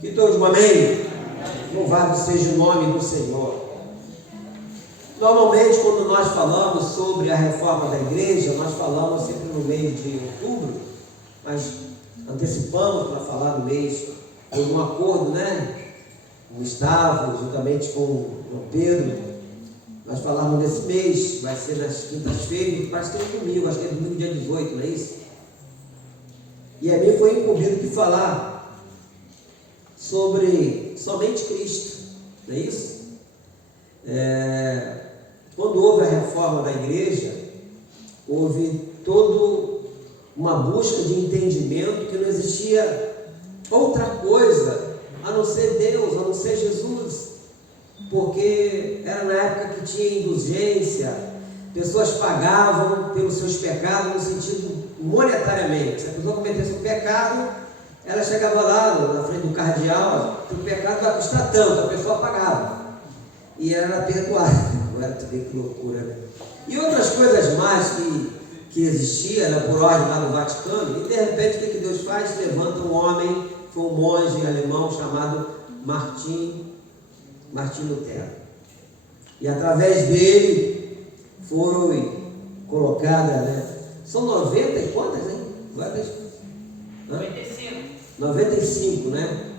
Que todos digam amém. Louvado seja o nome do Senhor. Normalmente, quando nós falamos sobre a reforma da igreja, nós falamos sempre no mês de outubro, mas antecipamos para falar no mês, por um acordo, né? Com o Gustavo, juntamente com o Pedro, nós falamos nesse mês, vai ser nas quintas-feiras, parece que é domingo, acho que é domingo dia 18, não é isso? E a mim foi incumbido de falar sobre somente Cristo, não é isso? Quando houve a reforma da igreja, houve toda uma busca de entendimento que não existia outra coisa a não ser Deus, a não ser Jesus, porque era na época que tinha indulgência, pessoas pagavam pelos seus pecados no sentido monetariamente. Se a pessoa cometesse um pecado, ela chegava lá na frente do cardeal, o pecado vai custar tanto, a pessoa pagava e era perdoada. Agora tu vê que loucura, né? E outras coisas mais que existiam, né, por ordem lá no Vaticano, e de repente o que Deus faz? Levanta um homem, foi um monge alemão chamado Martim Lutero, e através dele foram colocadas, né? São 90 e quantas, hein? 95, né?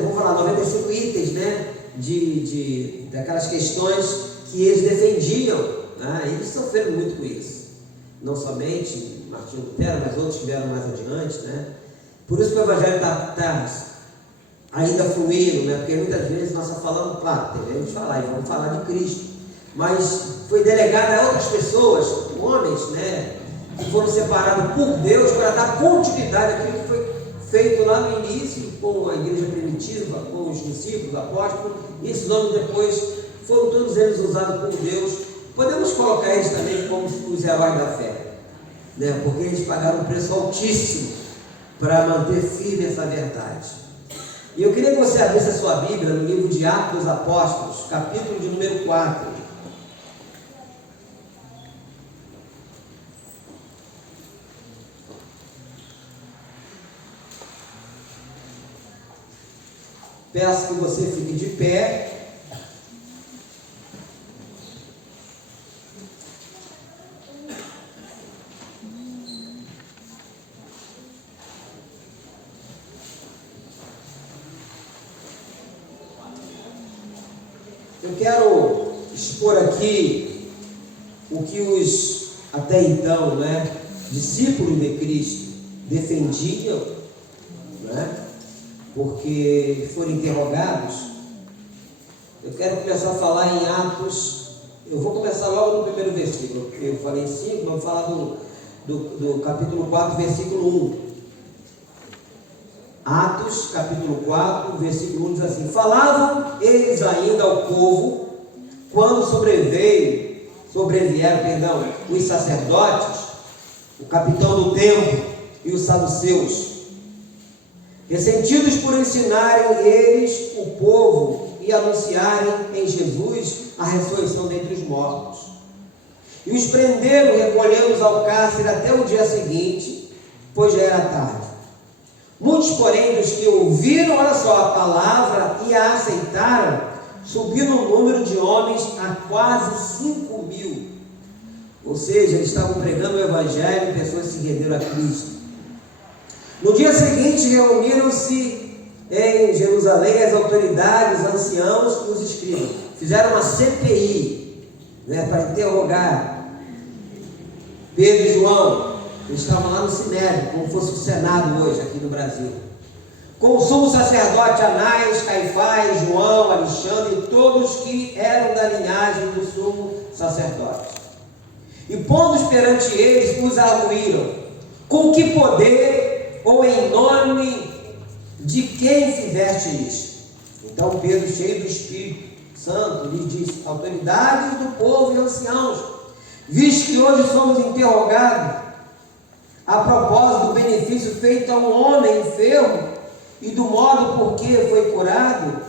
Vamos falar, 95 itens, né? Daquelas questões que eles defendiam, né? Eles sofreram muito com isso, não somente Martim Lutero, mas outros que vieram mais adiante, né? Por isso que o Evangelho está ainda fluindo, né? Porque muitas vezes nós só falamos, claro, devemos falar e vamos falar de Cristo, mas foi delegado a outras pessoas, homens, né? Que foram separados por Deus para dar continuidade àquilo que foi feito lá no início com a igreja primitiva, com os discípulos, apóstolos, e esses homens depois foram todos eles usados por Deus. Podemos colocar eles também como os heróis da fé, né? Porque eles pagaram um preço altíssimo para manter firme essa verdade. E eu queria que você abrisse a sua Bíblia no livro de Atos dos Apóstolos, capítulo de número 4. Peço que você fique de pé. Eu quero expor aqui o que os, até então, né, discípulos de Cristo defendiam, né? Porque foram interrogados. Eu quero começar a falar em Atos. Eu vou começar logo no primeiro versículo, porque eu falei em 5, vamos falar do capítulo 4, versículo 1. Atos, capítulo 4, versículo 1 diz assim: falavam eles ainda ao povo, quando sobrevieram, os sacerdotes, o capitão do templo e os saduceus, ressentidos por ensinarem eles o povo e anunciarem em Jesus a ressurreição dentre os mortos. E os prenderam, recolhendo-os ao cárcere até o dia seguinte, pois já era tarde. Muitos, porém, dos que ouviram, olha só, a palavra e a aceitaram, subiu no número de homens a quase 5.000. Ou seja, eles estavam pregando o Evangelho e pessoas se renderam a Cristo. No dia seguinte, reuniram-se em Jerusalém as autoridades, os anciãos e os escribas. Fizeram uma CPI, né, para interrogar Pedro e João. Eles estavam lá no Sinédrio, como fosse o Senado hoje aqui no Brasil. Com o sumo sacerdote Anás, Caifás, João, Alexandre e todos que eram da linhagem do sumo sacerdote. E pondo-os perante eles, os arguíram: com que poder ou em nome de quem fizeste isto? Então Pedro, cheio do Espírito Santo, lhes disse: autoridades do povo e anciãos, visto que hoje somos interrogados a propósito do benefício feito a um homem enfermo e do modo por que foi curado,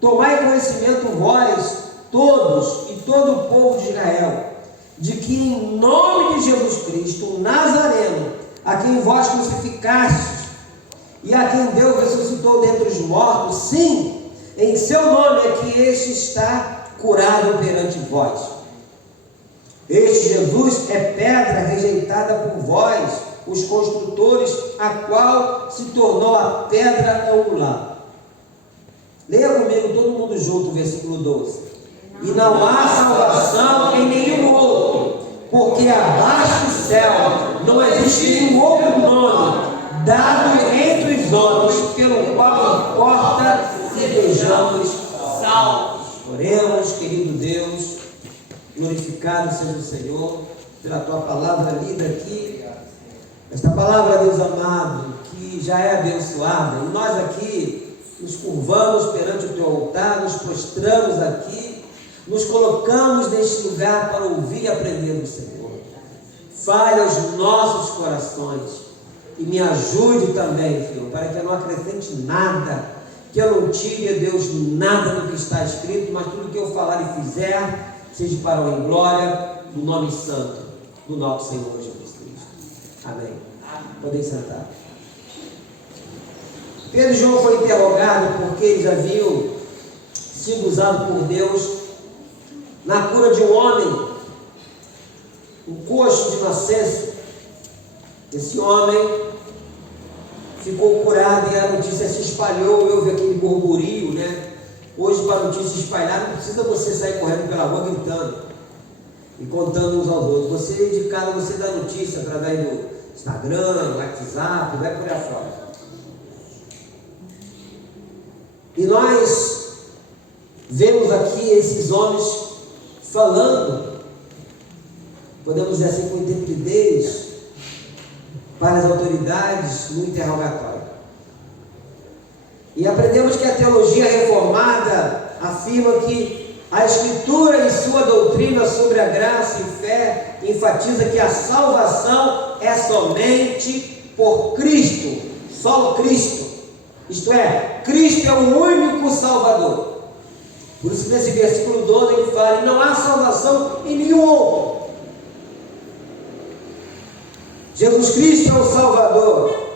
tomai conhecimento vós, todos e todo o povo de Israel, de que em nome de Jesus Cristo, o Nazareno, a quem vós crucificastes, e a quem Deus ressuscitou dentre os mortos, sim, em seu nome é que este está curado perante vós. Este Jesus é pedra rejeitada por vós, os construtores, a qual se tornou a pedra angular. Leia comigo todo mundo junto o versículo 12. E não há salvação em nenhum outro, porque abaixo do céu não existe nenhum outro nome dado entre os homens pelo qual importa sejamos salvos. Oremos, querido Deus, glorificado seja o Senhor pela tua palavra lida aqui. Esta palavra, Deus amado, que já é abençoada, e nós aqui nos curvamos perante o teu altar, nos prostramos aqui, nos colocamos neste lugar para ouvir e aprender do Senhor. Fale aos nossos corações e me ajude também, Senhor, para que eu não acrescente nada, que eu não tire, Deus, nada do que está escrito, mas tudo que eu falar e fizer seja para a honra e glória do nome santo do nosso Senhor Jesus Cristo. Amém. Podem sentar. Pedro e João foi interrogado porque eles haviam sido usados por Deus na cura de um homem, um coxo de nascença. Esse homem ficou curado e a notícia se espalhou, e houve aquele burburinho, né? Hoje, para a notícia espalhar, não precisa você sair correndo pela rua gritando e contando uns aos outros. Você, de cara, você dá notícia através do Instagram, WhatsApp, vai por aí fora. E nós vemos aqui esses homens falando, podemos dizer assim, com intrepidez, para as autoridades no interrogatório. E aprendemos que a teologia reformada afirma que a Escritura em sua doutrina sobre a graça e fé enfatiza que a salvação é somente por Cristo, só Cristo. Isto é, Cristo é o único Salvador. Por isso que nesse versículo 12 ele fala: não há salvação em nenhum outro. Jesus Cristo é o Salvador.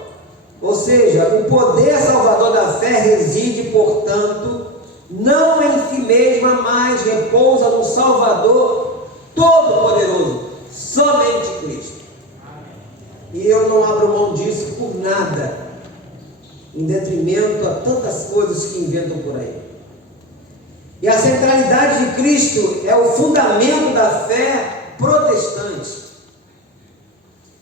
Ou seja, o poder salvador da fé reside, portanto, não em si mesma, mas repousa no Salvador Todo-Poderoso, somente Cristo. E eu não abro mão disso por nada, em detrimento a tantas coisas que inventam por aí. E a centralidade de Cristo é o fundamento da fé protestante.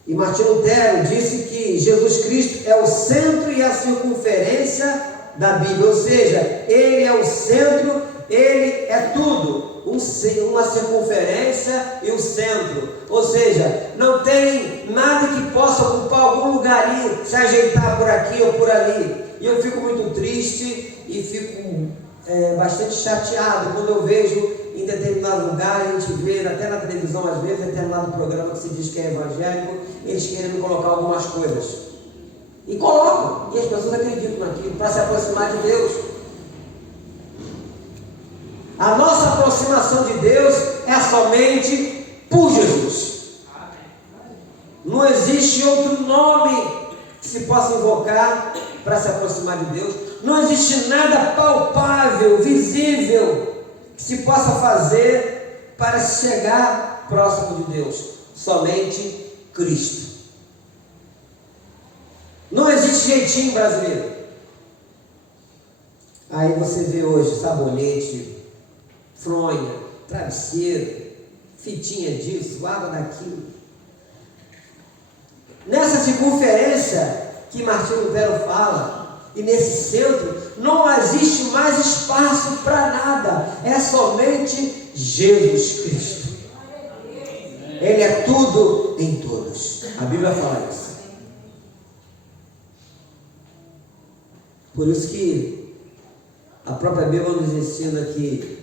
E Martinho Lutero disse que Jesus Cristo é o centro e a circunferência da Bíblia, ou seja, Ele é o centro, Ele é tudo, uma circunferência e o centro, ou seja, não tem nada que possa ocupar algum lugar ali, se ajeitar por aqui ou por ali. E eu fico muito triste e fico bastante chateado quando eu vejo em determinado lugar, a gente vê até na televisão às vezes, determinado programa que se diz que é evangélico, eles querendo colocar algumas coisas, e colocam, e as pessoas acreditam naquilo, para se aproximar de Deus. A nossa aproximação de Deus é somente por Jesus. Não existe outro nome que se possa invocar para se aproximar de Deus. Não existe nada palpável, visível, que se possa fazer para chegar próximo de Deus. Somente Cristo. Não existe jeitinho brasileiro. Aí você vê hoje sabonete, fronha, travesseiro, fitinha disso, água daquilo. Nessa circunferência que Martinho Lutero fala, e nesse centro, não existe mais espaço para nada, é somente Jesus Cristo. Ele é tudo em todos. A Bíblia fala isso. Por isso que a própria Bíblia nos ensina que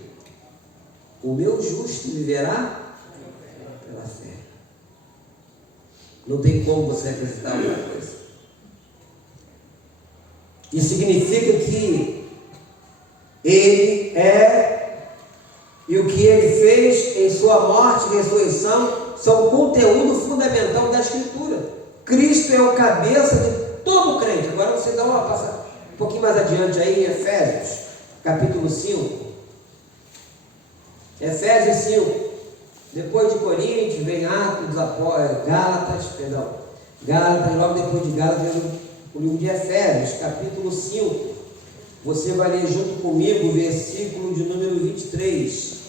o meu justo viverá pela fé. Não tem como você acreditar em outra coisa. Isso significa que Ele é, e o que Ele fez em sua morte e ressurreição são o conteúdo fundamental da Escritura. Cristo é o cabeça de todo crente. Agora você dá uma passada um pouquinho mais adiante aí em Efésios, capítulo 5. Efésios 5. Depois de Coríntios, vem Atos, Gálatas, Gálatas, logo depois de Gálatas, vem o livro de Efésios, capítulo 5. Você vai ler junto comigo o versículo de número 23.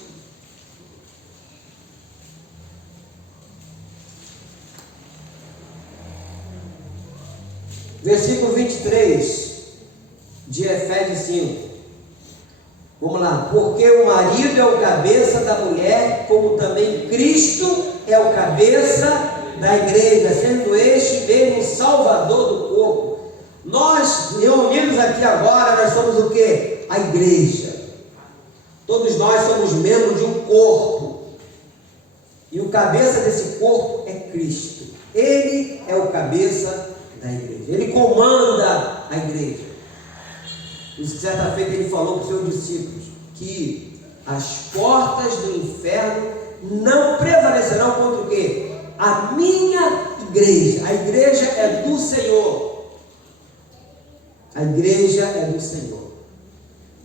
Versículo 23 de Efésios 5. Vamos lá. Porque o marido é o cabeça da mulher, como também Cristo é o cabeça da igreja, sendo este mesmo o salvador do corpo. Nós, reunidos aqui agora, nós somos o quê? A igreja. Todos nós somos membros de um corpo. E o cabeça desse corpo é Cristo. Ele é o cabeça da igreja. Ele comanda a igreja. E certa feita ele falou para os seus discípulos que as portas do inferno não prevalecerão contra o quê? A minha igreja. A igreja é do Senhor. A igreja é do Senhor.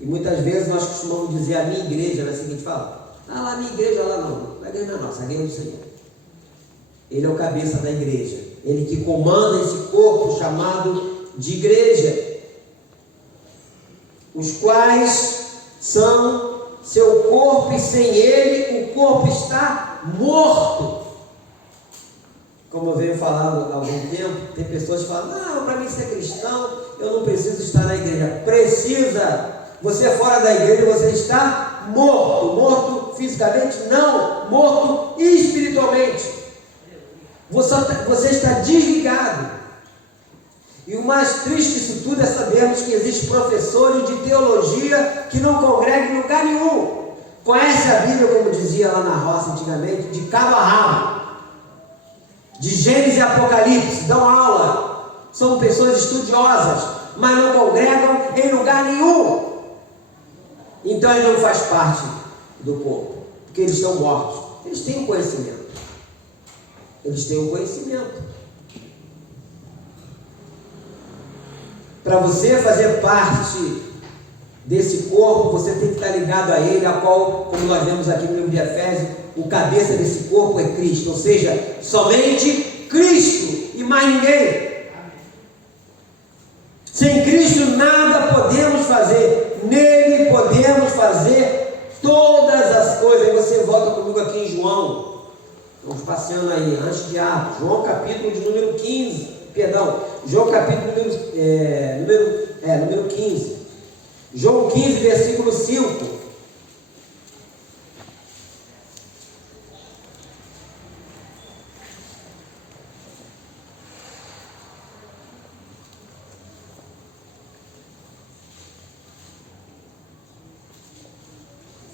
E muitas vezes nós costumamos dizer a minha igreja na seguinte fala: ah, lá a minha igreja, lá não. A igreja não é nossa, a igreja é do Senhor. Ele é o cabeça da igreja. Ele que comanda esse corpo chamado de igreja, os quais são seu corpo, e sem ele o corpo está morto. Como eu venho falando há algum tempo, tem pessoas que falam: não, para mim ser cristão, eu não preciso estar na igreja. Precisa. Você é fora da igreja, você está morto. Morto fisicamente? Não. Morto espiritualmente. Você está desligado. E o mais triste disso tudo é sabermos que existem professores de teologia que não congregam em lugar nenhum. Conhece a Bíblia, como dizia lá na roça antigamente, de cabo a rabo. De Gênesis e Apocalipse, dão aula. São pessoas estudiosas, mas não congregam em lugar nenhum. Então eles não fazem parte do corpo, porque eles estão mortos. Eles têm o conhecimento. Eles têm o conhecimento. Para você fazer parte desse corpo, você tem que estar ligado a ele, a qual, como nós vemos aqui no livro de Efésios, o cabeça desse corpo é Cristo, ou seja, somente Cristo e mais ninguém. Sem Cristo nada podemos fazer, nele podemos fazer todas as coisas. E você volta comigo aqui em João, vamos passeando aí, antes de Atos, João capítulo de número 15, João capítulo número 15, João 15, versículo 5.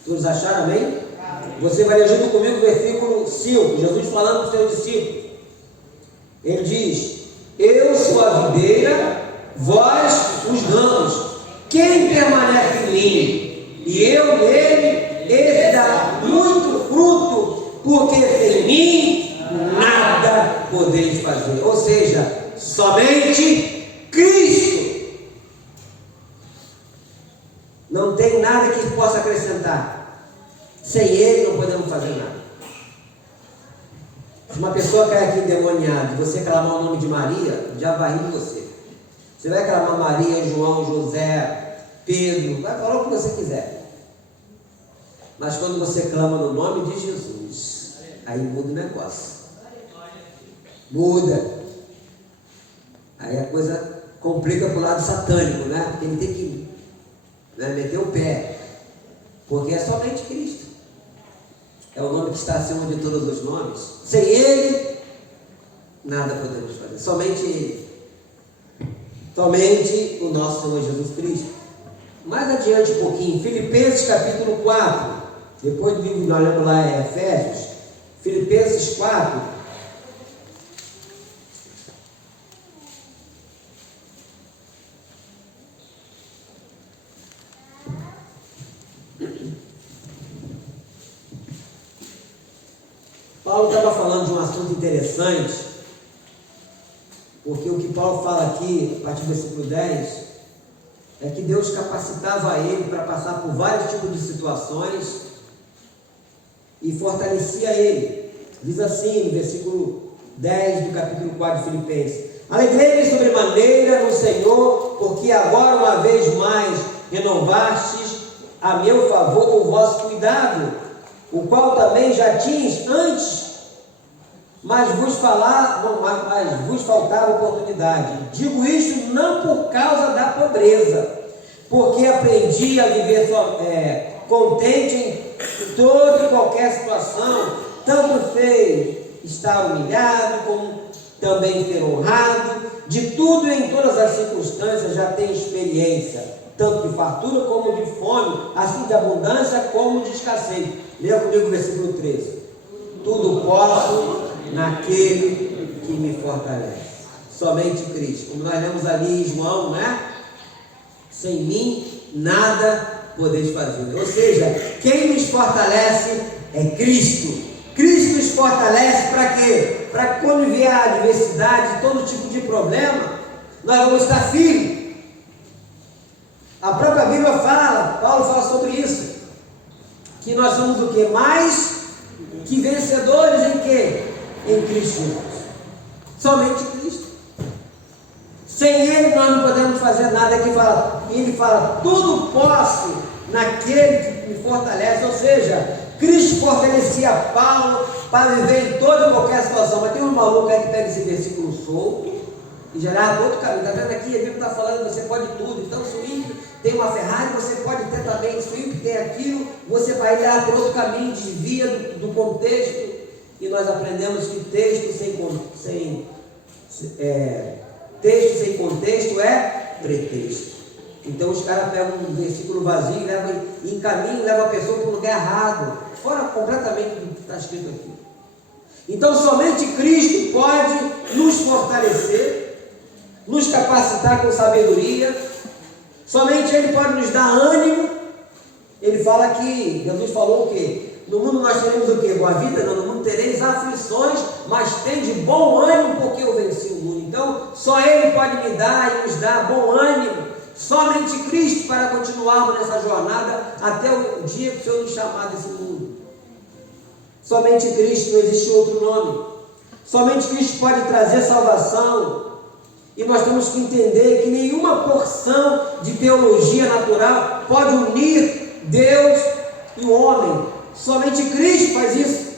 Todos acharam, amém? Amém? Você vai ler junto comigo o versículo 5, Jesus falando para os seus discípulos. Ele diz: eu sou a videira, vós os ramos. Quem permanece em mim e eu nele, esse dá muito fruto, porque sem mim nada podeis fazer. Ou seja, somente Cristo. Não tem nada que possa acrescentar. Sem ele não podemos fazer nada. Se uma pessoa cai aqui endemoniada e você clamar o nome de Maria, já vai rir de você. Você vai clamar Maria, João, José, Pedro, vai falar o que você quiser. Mas quando você clama no nome de Jesus, aí muda o negócio. Muda. Aí a coisa complica para o lado satânico, né? Porque ele tem que meter o pé. Porque é somente Cristo. É o nome que está acima de todos os nomes. Sem ele, nada podemos fazer. Somente ele. Somente o nosso Senhor Jesus Cristo. Mais adiante um pouquinho, Filipenses capítulo 4. Depois do livro que nós lemos lá em Efésios. Filipenses 4. Paulo estava falando de um assunto interessante, porque o que Paulo fala aqui, a partir do versículo 10, é que Deus capacitava ele para passar por vários tipos de situações e fortalecia ele. Diz assim no versículo 10 do capítulo 4 de Filipenses: alegrei-me sobremaneira no Senhor, porque agora uma vez mais renovastes a meu favor o vosso cuidado, o qual também já tinhas antes, mas vos faltava oportunidade. Digo isto não por causa da pobreza, porque aprendi a viver contente em toda e qualquer situação, tanto fez estar humilhado, como também ser honrado. De tudo e em todas as circunstâncias já tenho experiência, tanto de fartura como de fome, assim de abundância como de escassez. Leia comigo o versículo 13. Tudo posso naquele que me fortalece. Somente Cristo. Como nós lemos ali em João, né? Sem mim nada podeis fazer. Ou seja, quem nos fortalece é Cristo. Cristo nos fortalece para quê? Para que quando vier a adversidade, todo tipo de problema, nós vamos estar firmes. A própria Bíblia fala, Paulo fala sobre isso, que nós somos o quê? Mais que vencedores em quê? Em Cristo Jesus. Somente Cristo. Sem Ele nós não podemos fazer nada. Aqui fala, ele fala, tudo posso naquele que me fortalece. Ou seja, Cristo fortalecia Paulo para viver em toda e qualquer situação. Mas tem um maluco aí que pega esse versículo solto e gerar outro caminho. Está vendo aqui? A Bíblia está falando que você pode tudo. Então, se o ímpio tem uma Ferrari, você pode ter também. Se o ímpio tem aquilo, você vai olhar por outro caminho, desvia do contexto. E nós aprendemos que texto sem contexto é pretexto. Então os caras pegam um versículo vazio e encaminham e levam a pessoa para o lugar errado, fora completamente do que está escrito aqui. Então somente Cristo pode nos fortalecer, nos capacitar com sabedoria. Somente Ele pode nos dar ânimo. Ele fala que, Jesus falou o quê? No mundo nós teremos o quê? Boa vida? Não, no mundo tereis aflições, mas tem de bom ânimo, porque eu venci o mundo. Então, só Ele pode me dar e nos dar bom ânimo. Somente Cristo para continuarmos nessa jornada até o dia que o Senhor nos chamar desse mundo. Somente Cristo, não existe outro nome. Somente Cristo pode trazer salvação. E nós temos que entender que nenhuma porção de teologia natural pode unir Deus e o homem. Somente Cristo faz isso.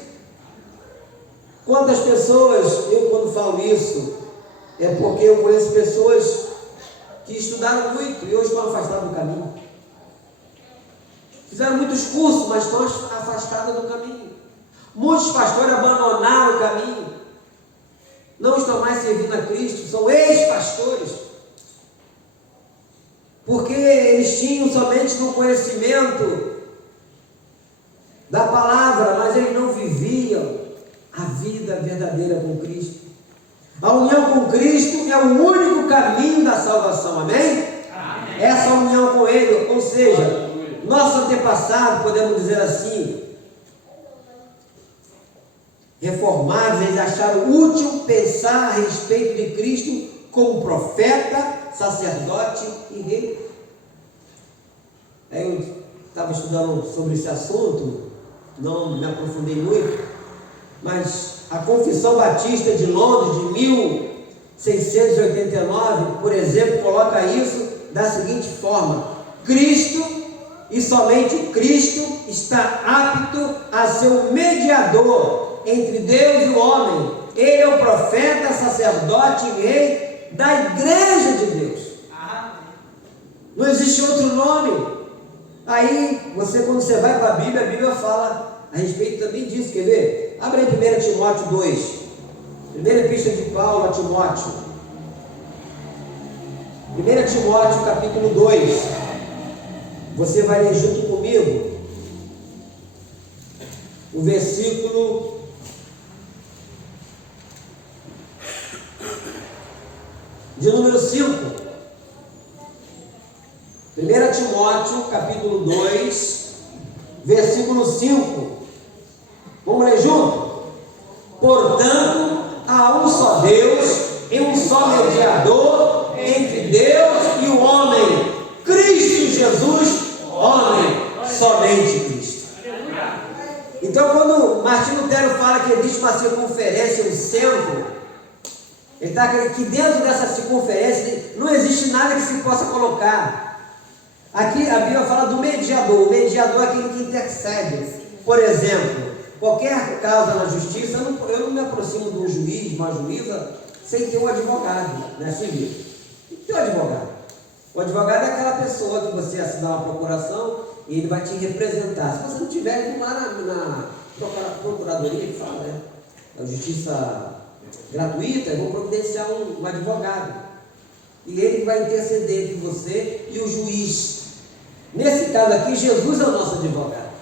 Quantas pessoas, eu quando falo isso, é porque eu conheço pessoas que estudaram muito e hoje estão afastadas do caminho. Fizeram muitos cursos, mas estão afastadas do caminho. Muitos pastores abandonaram o caminho. Não estão mais servindo a Cristo, são ex-pastores. Porque eles tinham somente no conhecimento da palavra, mas eles não viviam a vida verdadeira com Cristo. A união com Cristo é o único caminho da salvação, amém? Amém. Essa união com Ele, ou seja, nosso antepassado, podemos dizer assim, reformados, eles acharam útil pensar a respeito de Cristo como profeta, sacerdote e rei. Aí eu estava estudando sobre esse assunto, não me aprofundei muito, mas a Confissão Batista de Londres, de 1689, por exemplo, coloca isso da seguinte forma: Cristo, e somente Cristo, está apto a ser o mediador entre Deus e o homem. Ele é o profeta, sacerdote e rei da igreja de Deus. Não existe outro nome. Aí, quando você vai para a Bíblia fala a respeito também disso. Quer ver? Abre aí 1 Timóteo 2. Primeira epístola de Paulo a Timóteo. 1 Timóteo capítulo 2. Você vai ler junto comigo o versículo de número 5. 1 Timóteo capítulo 2, versículo 5. Vamos ler junto? Portanto, há um só Deus em um só mediador entre Deus e o homem, Cristo Jesus, homem, somente Cristo. Então, quando Martinho Lutero fala que existe uma circunferência, um centro, ele está querendo que dentro dessa circunferência não existe nada que se possa colocar. Aqui a Bíblia fala do mediador. O mediador é aquele que intercede. Por exemplo, qualquer causa na justiça, eu não me aproximo de um juiz, de uma juíza, sem ter um advogado, né, civil. Tem que ter um advogado. O advogado é aquela pessoa que você assina uma procuração e ele vai te representar. Se você não tiver, vamos lá na procuradoria que fala, né? A justiça gratuita, eu vou providenciar um advogado. E ele vai interceder entre você e o juiz. Nesse caso aqui, Jesus é o nosso advogado.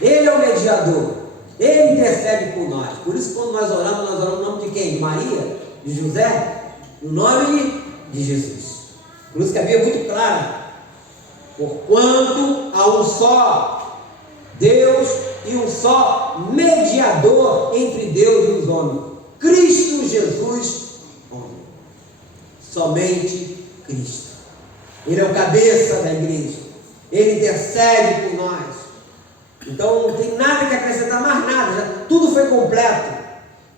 Ele é o mediador. Ele intercede por nós. Por isso, quando nós oramos no nome de quem? De Maria? De José? No nome de Jesus. Por isso que a Bíblia é muito clara. Porquanto há um só Deus e um só mediador entre Deus e os homens, Cristo Jesus, homem. Somente Cristo. Ele é o cabeça da igreja. Ele intercede por nós. Então não tem nada que acrescentar, mais nada. Tudo foi completo.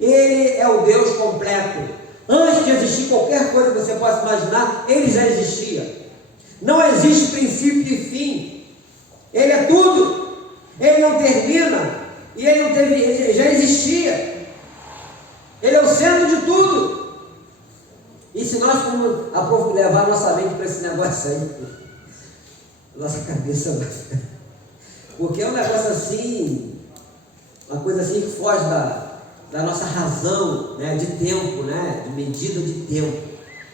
Ele é o Deus completo. Antes de existir qualquer coisa que você possa imaginar, ele já existia. Não existe princípio e fim. Ele é tudo. Ele não termina. E ele não teve, ele já existia. Ele é o centro de tudo. E se nós formos levar nossa mente para esse negócio aí, nossa cabeça vai. Porque é um negócio assim, uma coisa assim que foge da nossa razão, né, de tempo, né, de medida de tempo.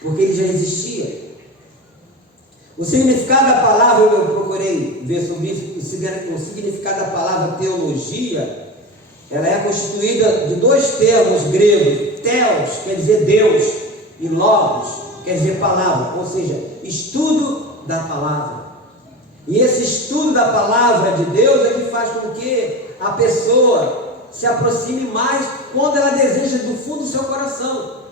Porque ele já existia. O significado da palavra, eu procurei ver sobre isso, o significado da palavra teologia, ela é constituída de dois termos gregos. Theos quer dizer Deus e logos quer dizer palavra, ou seja, estudo da palavra. E esse estudo da palavra de Deus é que faz com que a pessoa se aproxime mais quando ela deseja do fundo do seu coração.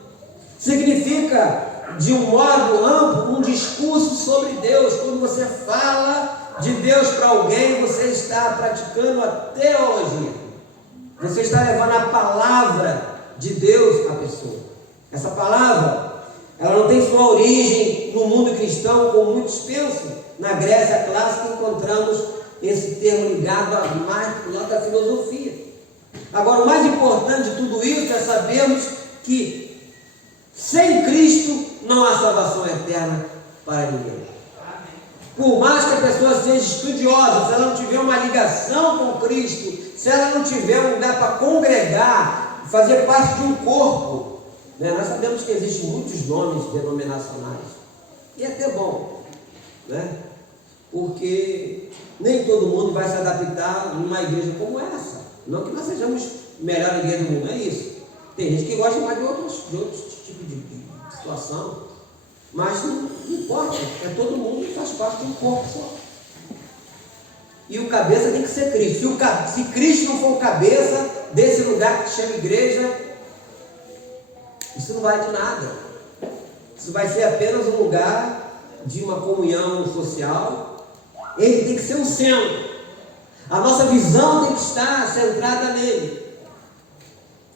Significa, de um modo amplo, um discurso sobre Deus. Quando você fala de Deus para alguém, você está praticando a teologia. Você está levando a palavra de Deus à pessoa. Essa palavra, ela não tem sua origem no mundo cristão, como muitos pensam. Na Grécia clássica encontramos esse termo ligado a mais para o lado da filosofia. Agora, o mais importante de tudo isso é sabermos que sem Cristo não há salvação eterna para ninguém. Por mais que a pessoa seja estudiosa, se ela não tiver uma ligação com Cristo, se ela não tiver um lugar para congregar, fazer parte de um corpo, né? Nós sabemos que existem muitos nomes denominacionais, e é até bom, né? Porque nem todo mundo vai se adaptar numa igreja como essa. Não que nós sejamos a melhor igreja do mundo, é isso. Tem gente que gosta mais de outros tipos de situação, mas não importa, é todo mundo que faz parte de um corpo só. E o cabeça tem que ser Cristo. Se Cristo não for o cabeça desse lugar que se chama igreja, isso não vai de nada. Isso vai ser apenas um lugar de uma comunhão social. Ele tem que ser o centro. A nossa visão tem que estar centrada nele.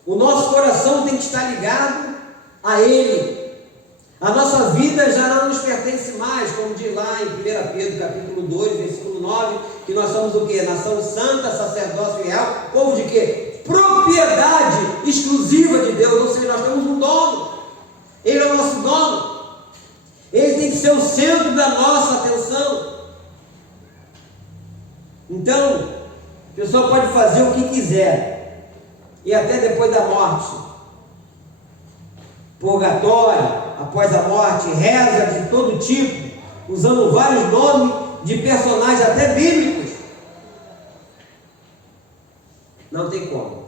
O nosso coração tem que estar ligado a ele. A nossa vida já não nos pertence mais, como diz lá em 1 Pedro, capítulo 2, versículo 9, que nós somos o quê? Nação santa, sacerdócio real, povo de quê? Propriedade exclusiva de Deus, ou seja, nós temos um dono. Ele é o nosso dono. Ele tem que ser o centro da nossa atenção. Então, a pessoa pode fazer o que quiser, e até depois da morte, purgatório, após a morte, reza de todo tipo, usando vários nomes de personagens até bíblicos. Não tem como.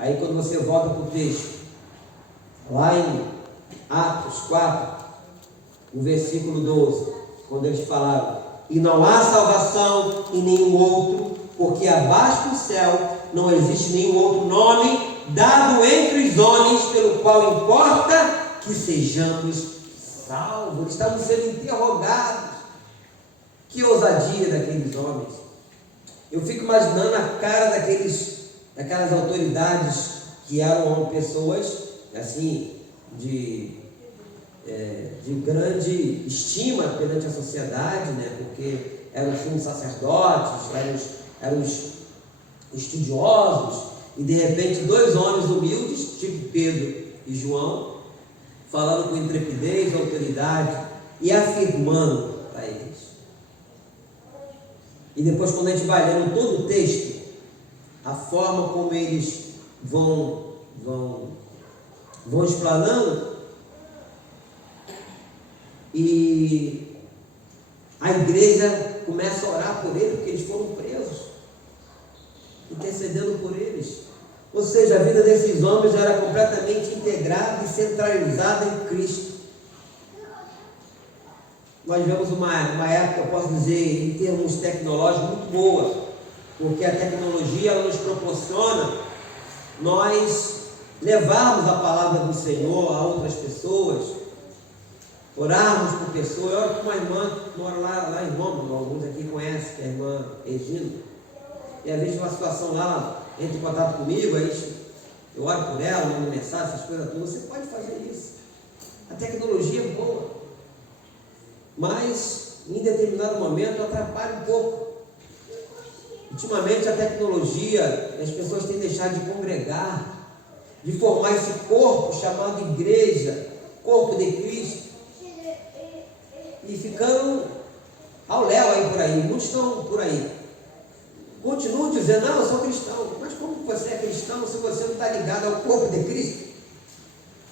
Aí quando você volta para o texto, lá em Atos 4, no versículo 12, quando eles falaram: e não há salvação em nenhum outro, porque abaixo do céu não existe nenhum outro nome dado entre os homens, pelo qual importa que sejamos salvos. Estamos sendo interrogados. Que ousadia daqueles homens. Eu fico imaginando a cara daquelas autoridades que eram pessoas assim de grande estima perante a sociedade, né? Porque eram os sumos sacerdotes, eram os estudiosos, e de repente dois homens humildes, tipo Pedro e João, falando com intrepidez, autoridade e afirmando para eles. E depois, quando a gente vai lendo todo o texto, a forma como eles vão explanando, e a igreja começa a orar por eles, porque eles foram presos, intercedendo por eles. Ou seja, a vida desses homens era completamente integrada e centralizada em Cristo. Nós vemos uma época, eu posso dizer, em termos tecnológicos, muito boa, porque a tecnologia ela nos proporciona nós levarmos a palavra do Senhor a outras pessoas, orarmos por pessoas. Eu oro por uma irmã que mora lá em Roma, alguns aqui conhecem, que é a irmã Regina, e às vezes uma situação lá, entra em contato comigo, aí eu oro por ela, mando mensagem, essas coisas todas. Você pode fazer isso. A tecnologia é boa, mas em determinado momento atrapalha um pouco. Ultimamente a tecnologia, as pessoas têm deixado de congregar, de formar esse corpo chamado igreja, corpo de Cristo, e ficando ao léu aí por aí. Muitos estão por aí, continuam dizendo: não, eu sou cristão. Mas como você é cristão se você não está ligado ao corpo de Cristo?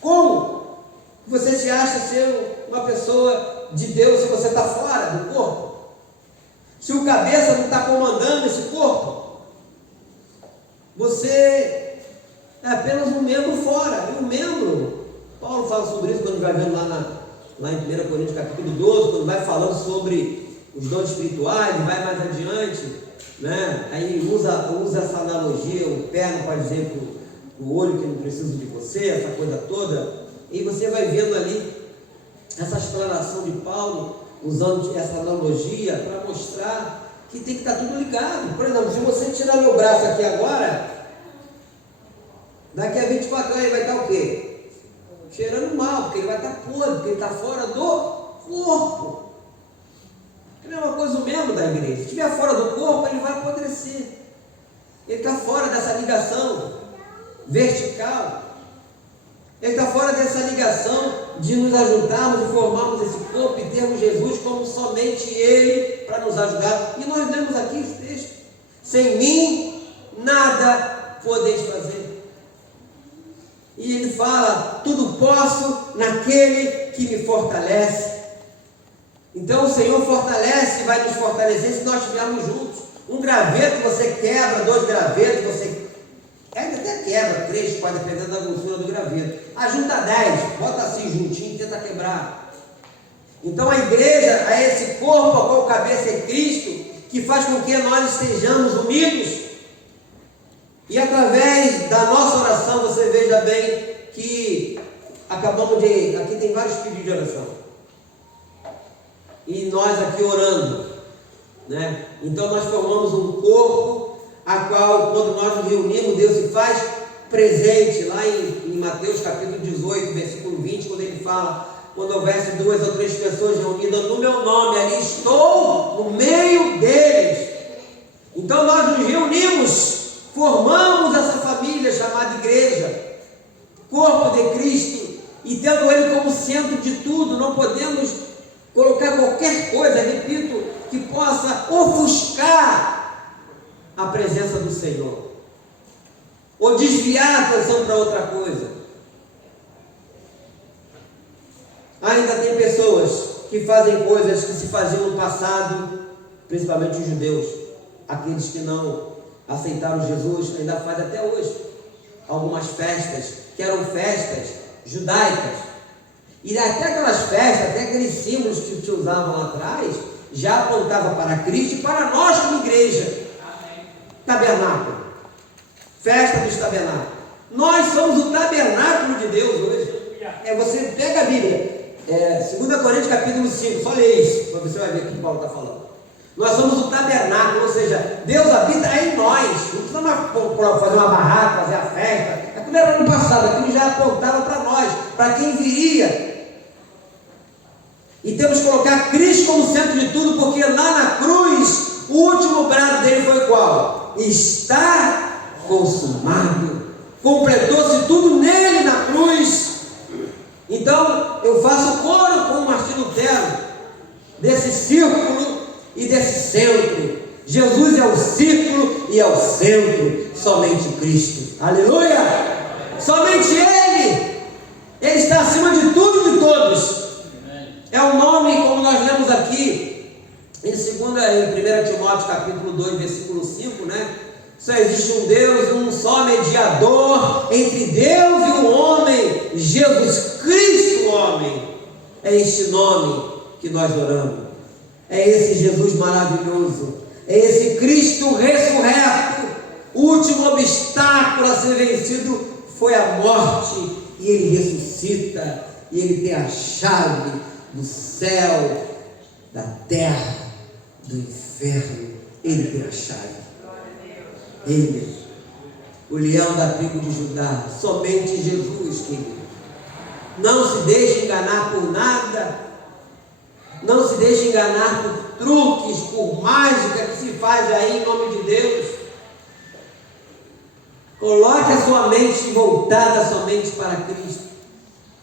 Como você se acha ser uma pessoa de Deus se você está fora do corpo? Se o cabeça não está comandando esse corpo, você é apenas um membro fora. E um membro, Paulo fala sobre isso quando vai vendo lá em 1 Coríntios capítulo 12, quando vai falando sobre os dons espirituais, e vai mais adiante, né? Aí usa essa analogia: o pé não pode dizer para o olho que não precisa de você, essa coisa toda. E você vai vendo ali essa explanação de Paulo, usando essa analogia para mostrar que tem que estar tudo ligado. Por exemplo, se você tirar meu braço aqui agora, daqui a 24 horas ele vai estar o quê? Cheirando mal, porque ele vai estar podre, porque ele está fora do corpo. É a mesma coisa o membro da igreja. Se estiver fora do corpo, ele vai apodrecer. Ele está fora dessa ligação vertical. Ele está fora dessa ligação de nos ajuntarmos e formarmos esse corpo e termos Jesus como somente Ele para nos ajudar. E nós lemos aqui os textos: sem mim nada podeis fazer. E ele fala: tudo posso naquele que me fortalece. Então o Senhor fortalece e vai nos fortalecer se nós estivermos juntos. Um graveto você quebra, 2 gravetos você até quebra, 3, 4, dependendo da grossura do graveto. Ajunta 10, bota assim juntinho e tenta quebrar. Então a igreja é esse corpo a qual cabeça é Cristo, que faz com que nós estejamos unidos. E através da nossa oração, você veja bem que aqui tem vários pedidos de oração. E nós aqui orando, né? Então nós formamos um corpo a qual, quando nós nos reunimos, Deus se faz presente. Lá em Mateus capítulo 18, versículo 20, quando ele fala: quando houvesse 2 ou 3 pessoas reunidas no meu nome, ali estou no meio deles. Então nós nos reunimos, formamos essa família chamada igreja, corpo de Cristo, e tendo Ele como centro de tudo, não podemos colocar qualquer coisa, repito, que possa ofuscar a presença do Senhor, ou desviar a atenção para outra coisa. Ainda tem pessoas que fazem coisas que se faziam no passado, principalmente os judeus, aqueles que não aceitaram Jesus, ainda fazem até hoje algumas festas, que eram festas judaicas, e até aquelas festas, até aqueles símbolos que se usavam lá atrás, já apontava para Cristo e para nós como igreja. Tabernáculo, festa dos tabernáculos. Nós somos o tabernáculo de Deus hoje. Você pega a Bíblia, 2 Coríntios capítulo 5, só lê isso, você vai ver o que Paulo está falando. Nós somos o tabernáculo, ou seja, Deus habita em nós. Não precisa mais fazer uma barraca, fazer a festa. Aquilo era no passado, aquilo já apontava para nós, para quem viria. E temos que colocar Cristo como centro de tudo, porque lá na cruz, o último brado dele foi qual? Está consumado. Completou-se tudo nele na cruz. Então, eu faço coro com o Martinho Lutero, desse círculo e desse centro. Jesus é o círculo e é o centro, somente Cristo. Aleluia! Somente Ele está acima de tudo e de todos. É o nome, como nós lemos aqui, em 1 Timóteo capítulo 2, versículo 5, né? Só existe um Deus e um só mediador entre Deus e o homem, Jesus Cristo, o homem. É este nome que nós oramos. É esse Jesus maravilhoso. É esse Cristo ressurreto. O último obstáculo a ser vencido foi a morte. E Ele ressuscita. E Ele tem a chave do céu, da terra, do inferno. Ele tem a chave. Ele, o leão da tribo de Judá, somente Jesus, querido. Não se deixe enganar por nada, não se deixe enganar por truques, por mágica que se faz aí em nome de Deus. Coloque a sua mente voltada somente para Cristo.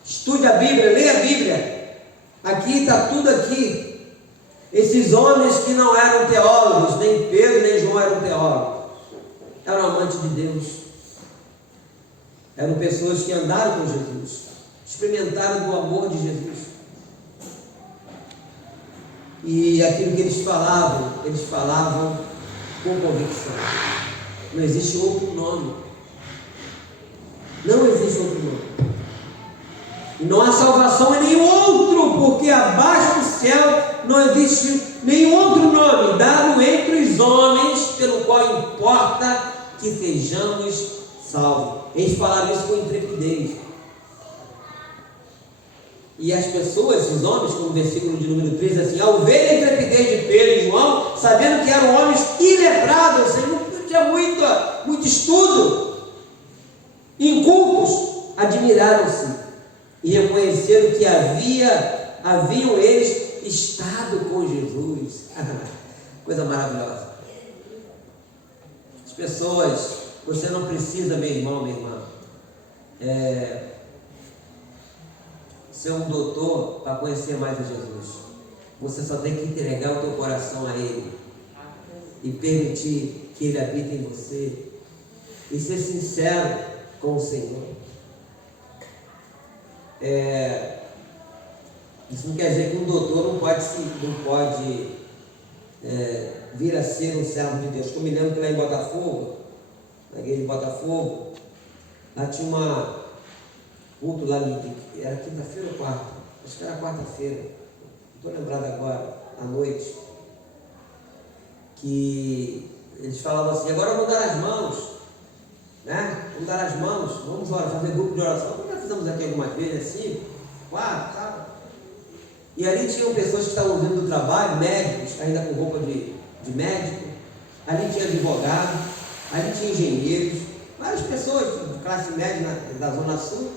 Estude a Bíblia, leia a Bíblia. Aqui está tudo aqui. Esses homens que não eram teólogos, nem Pedro nem João eram teólogos, eram amantes de Deus, eram pessoas que andaram com Jesus, experimentaram do amor de Jesus, e aquilo que eles falavam com convicção. Não existe outro nome, não existe outro nome, e não há salvação em nenhum outro, porque abaixo do céu não existe nenhum outro nome dado entre os homens pelo qual importa que sejamos salvos. Eles falaram isso com intrepidez. E as pessoas, os homens, como o versículo de número 3, assim, ao ver a intrepidez de Pedro e João, sabendo que eram homens iletrados, assim, não tinha muito estudo, incultos, admiraram-se e reconheceram que haviam eles estado com Jesus. Coisa maravilhosa. As pessoas, você não precisa, meu irmão, minha irmã, ser um doutor para conhecer mais a Jesus. Você só tem que entregar o teu coração a Ele e permitir que Ele habite em você e ser sincero com o Senhor. Isso não quer dizer que um doutor não pode vir a ser um servo de Deus. Eu me lembro que lá em Botafogo, na igreja de Botafogo, lá tinha uma culto lá, era quinta-feira ou quarta? Acho que era quarta-feira, não estou lembrado agora, à noite, que eles falavam assim: agora vamos dar as mãos, né? Vamos dar as mãos, vamos fazer grupo de oração, como nós fizemos aqui algumas vezes, assim, 4, sabe? E ali tinham pessoas que estavam vindo do trabalho, médicos, ainda com roupa de médico, ali tinha advogado, ali tinha engenheiros, várias pessoas de classe média da Zona Sul,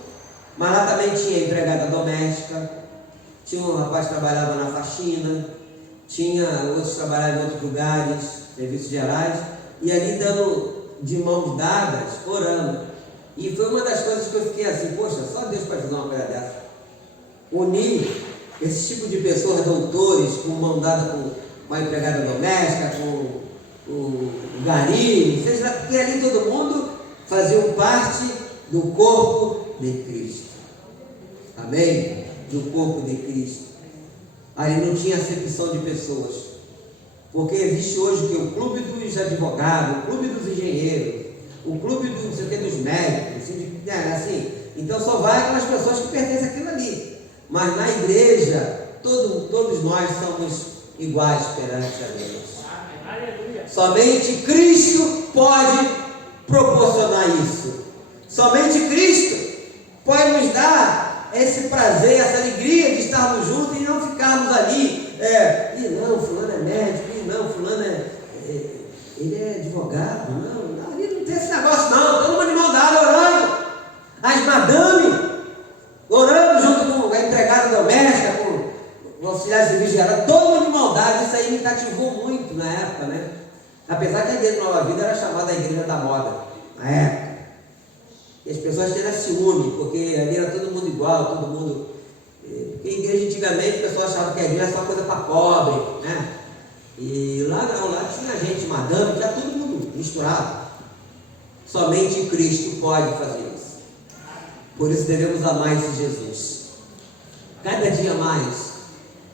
mas lá também tinha empregada doméstica, tinha um rapaz que trabalhava na faxina, tinha outros que trabalhavam em outros lugares, serviços gerais, e ali dando de mãos dadas, orando. E foi uma das coisas que eu fiquei assim: poxa, só Deus pode fazer uma coisa dessa. Unir esse tipo de pessoas, doutores, com mão dada com uma empregada doméstica, com o gari, porque ali todo mundo fazia parte do corpo de Cristo. Amém? Do corpo de Cristo. Ali não tinha acepção de pessoas, porque existe hoje que o clube dos advogados, o clube dos engenheiros, o clube dos médicos, assim. Então só vai aquelas pessoas que pertencem àquilo ali. Mas na igreja, todos nós somos iguais perante a Deus. Somente Cristo pode proporcionar isso. Somente Cristo pode nos dar esse prazer, essa alegria de estarmos juntos e não ficarmos ali, e não, fulano é médico, e não, fulano ele é advogado, não, ali não tem esse negócio não, todo mundo de mão dada orando, as madame orando junto com a empregada doméstica, com o auxiliar de vigiar, todo mundo de mão dada. Isso aí me cativou muito na época, né? Apesar que a igreja de Nova Vida era chamada a igreja da moda, na época. E as pessoas tinham ciúme, porque ali era todo mundo igual, todo mundo. Porque a igreja antigamente o pessoal achava que a igreja era só coisa para pobre, né? E lá não, lá tinha gente madame, tinha todo mundo misturado. Somente Cristo pode fazer isso. Por isso devemos amar esse Jesus, cada dia mais,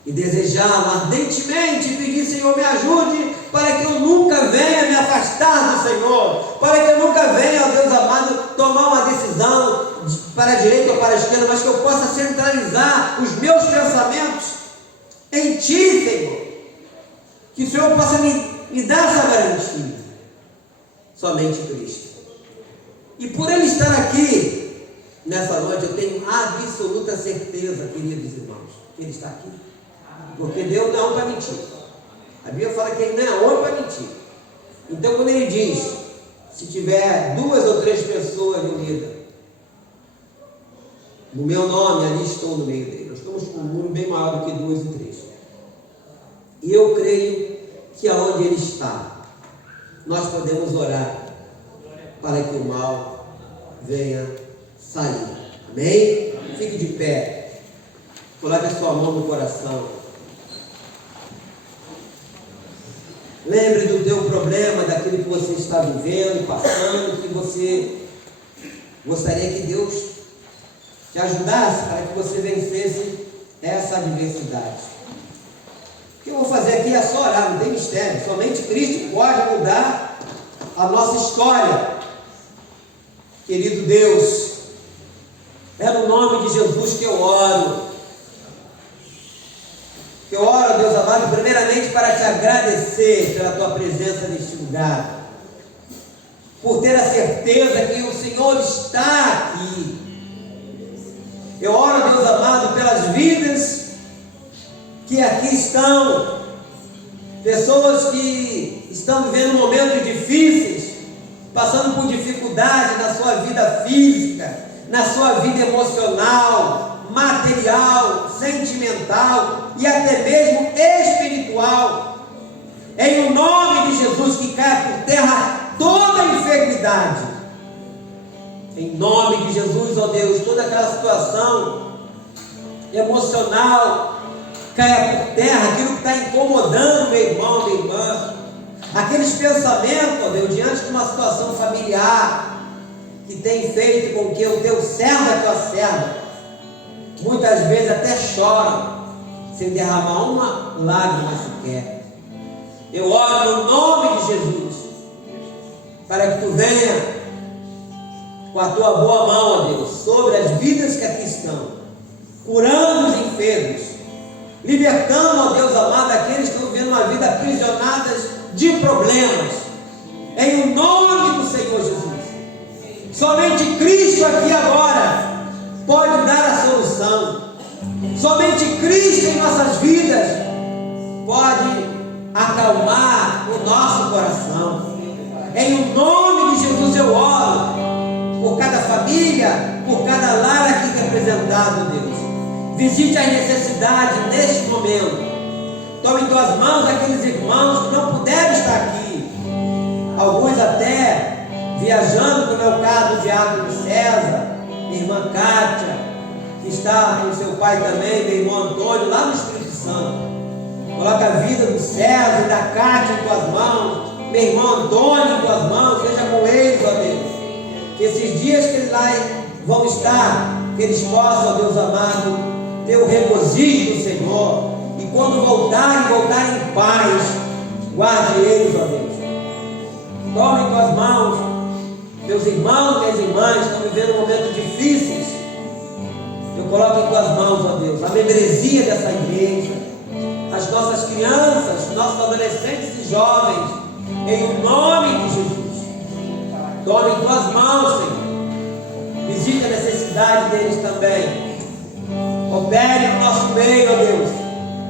e desejá-lo ardentemente, e pedir: Senhor, me ajude, para que eu nunca venha me afastar do Senhor, para que eu nunca venha, ó Deus amado, tomar uma decisão para a direita ou para a esquerda, mas que eu possa centralizar os meus pensamentos em Ti, Senhor, que o Senhor possa me dar essa garantia. Somente Cristo. E por Ele estar aqui nessa noite, eu tenho absoluta certeza, queridos irmãos, que Ele está aqui. Porque Deus não é homem para mentir. A Bíblia fala que Ele não é homem para mentir. Então, quando Ele diz: se tiver 2 ou 3 pessoas unidas no meu nome, ali estou no meio dele. Nós estamos com um número bem maior do que 2 e 3. E eu creio que aonde Ele está, nós podemos orar para que o mal venha sair. Amém? Fique de pé. Coloque a sua mão no coração. Lembre do teu problema, daquilo que você está vivendo, passando, que você gostaria que Deus te ajudasse para que você vencesse essa adversidade. O que eu vou fazer aqui é só orar, não tem mistério. Somente Cristo pode mudar a nossa história. Querido Deus, é no nome de Jesus que eu oro. Que eu oro, Deus amado, primeiramente para te agradecer pela tua presença neste lugar, por ter a certeza que o Senhor está aqui. Eu oro, Deus amado, pelas vidas que aqui estão, pessoas que estão vivendo momentos difíceis, passando por dificuldade na sua vida física, na sua vida emocional, material, sentimental e até mesmo espiritual. Em nome de Jesus, que caia por terra toda a enfermidade. Em nome de Jesus, ó Deus, toda aquela situação emocional caia por terra, aquilo que está incomodando meu irmão, minha irmã, aqueles pensamentos, ó Deus, diante de uma situação familiar que tem feito com que o teu servo e a tua serva muitas vezes até choram sem derramar uma lágrima sequer. Eu oro no nome de Jesus para que tu venha com a tua boa mão, ó Deus, sobre as vidas que aqui estão, curando os enfermos, libertando, ó Deus amado, aqueles que estão vivendo uma vida aprisionadas de problemas, em nome do Senhor Jesus. Somente Cristo aqui agora pode dar a solução. Somente Cristo em nossas vidas pode acalmar o nosso coração. Em nome de Jesus eu oro por cada família, por cada lar aqui representado, Deus. Visite as necessidades neste momento. Tome em tuas mãos aqueles irmãos que não puderam estar aqui, alguns até viajando, como é o caso do diácono César, minha irmã Kátia, que está com seu pai também, meu irmão Antônio, lá no Espírito Santo. Coloca a vida do César e da Kátia em tuas mãos, meu irmão Antônio em tuas mãos, seja com eles, ó Deus. Que esses dias que eles lá vão estar, que eles possam, ó Deus amado, ter o regozijo do Senhor, e quando voltarem em paz, guarde eles, ó Deus. Tome em tuas mãos. Meus irmãos, minhas irmãs estão vivendo momentos difíceis. Eu coloco em tuas mãos, ó Deus, a membresia dessa igreja, as nossas crianças, nossos adolescentes e jovens, em nome de Jesus. Tome em tuas mãos, Senhor, existe a necessidade deles também. Opere no nosso meio, ó Deus.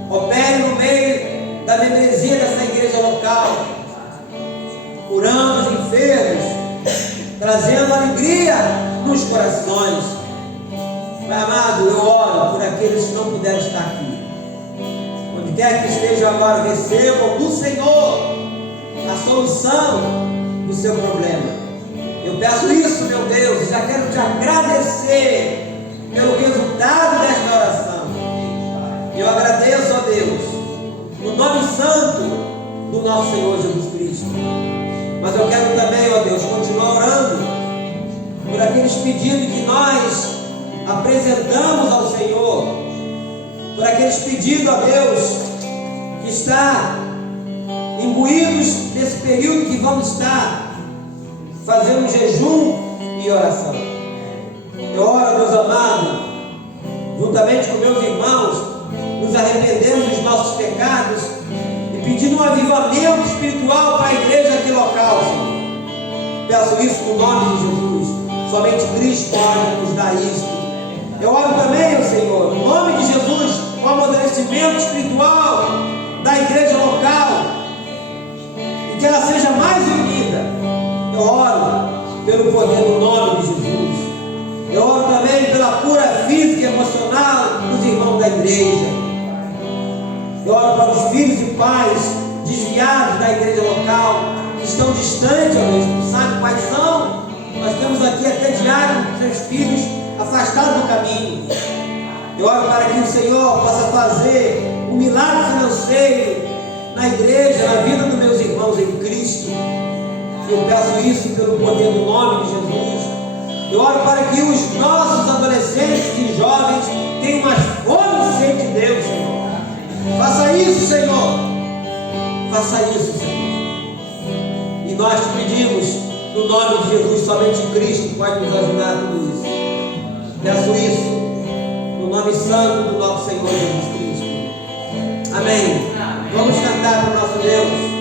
Opere no meio da membresia dessa igreja local, curando os enfermos, trazendo alegria nos corações. Pai amado, eu oro por aqueles que não puderam estar aqui. Onde quer que esteja agora, recebam do Senhor a solução do seu problema. Eu peço isso, meu Deus, e já quero te agradecer pelo resultado desta oração. Eu agradeço a Deus, no nome santo do nosso Senhor Jesus Cristo. Mas eu quero também, ó Deus, continuar orando por aqueles pedidos que nós apresentamos ao Senhor, por aqueles pedidos, ó Deus, que está imbuídos nesse período que vamos estar fazendo jejum e oração. Eu oro, Deus amado, juntamente com meus irmãos, nos arrependendo dos nossos pecados e pedindo um avivamento espiritual para a igreja aqui local, Senhor. Peço isso no nome de Jesus. Somente Cristo pode nos dar isso. Eu oro também, Senhor, no nome de Jesus, o amadurecimento espiritual da igreja local e que ela seja mais unida. Eu oro pelo poder do nome de Jesus. Eu oro também pela cura física e emocional dos irmãos da igreja. Eu oro para os filhos e pais desviados da igreja local, que estão distantes, ó Deus, não sabem quais são. Nós temos aqui até diário com seus filhos afastados do caminho. Eu oro para que o Senhor possa fazer um milagre financeiro na igreja, na vida dos meus irmãos em Cristo. Eu peço isso pelo poder do nome de Jesus. Eu oro para que os nossos adolescentes e jovens tenham mais fome e sede de Deus, Senhor. Faça isso, Senhor. Faça isso, Senhor. E nós te pedimos, no nome de Jesus, somente Cristo pode nos ajudar a tudo isso. Peço isso no nome santo do nosso Senhor Jesus Cristo. Amém. Vamos cantar para o nosso Deus.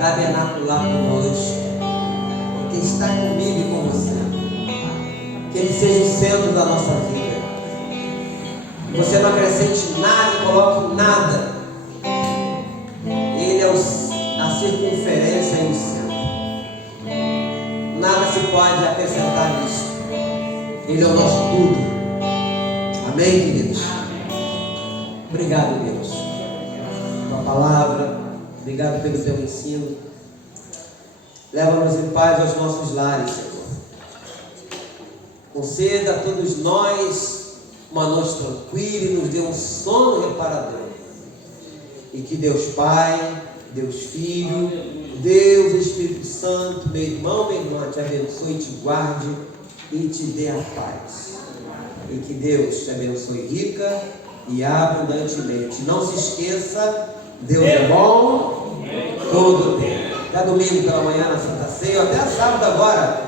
tabernacular conosco, que está comigo e com você. Que Ele seja o centro da nossa vida. Que você não acrescente nada e coloque nada. Ele é a circunferência e o centro. Nada se pode acrescentar nisso. Ele é o nosso tudo. Amém, queridos? Obrigado, Deus, pela palavra. Obrigado pelo teu ensino. Leva-nos em paz aos nossos lares, Senhor. Conceda a todos nós uma noite tranquila e nos dê um sono reparador. E que Deus Pai, Deus Filho, Deus Espírito Santo, meu irmão, minha irmã, te abençoe, te guarde e te dê a paz. E que Deus te abençoe rica e abundantemente. Não se esqueça, Deus é bom todo o tempo. Até domingo pela manhã na Santa Ceia, até sábado agora.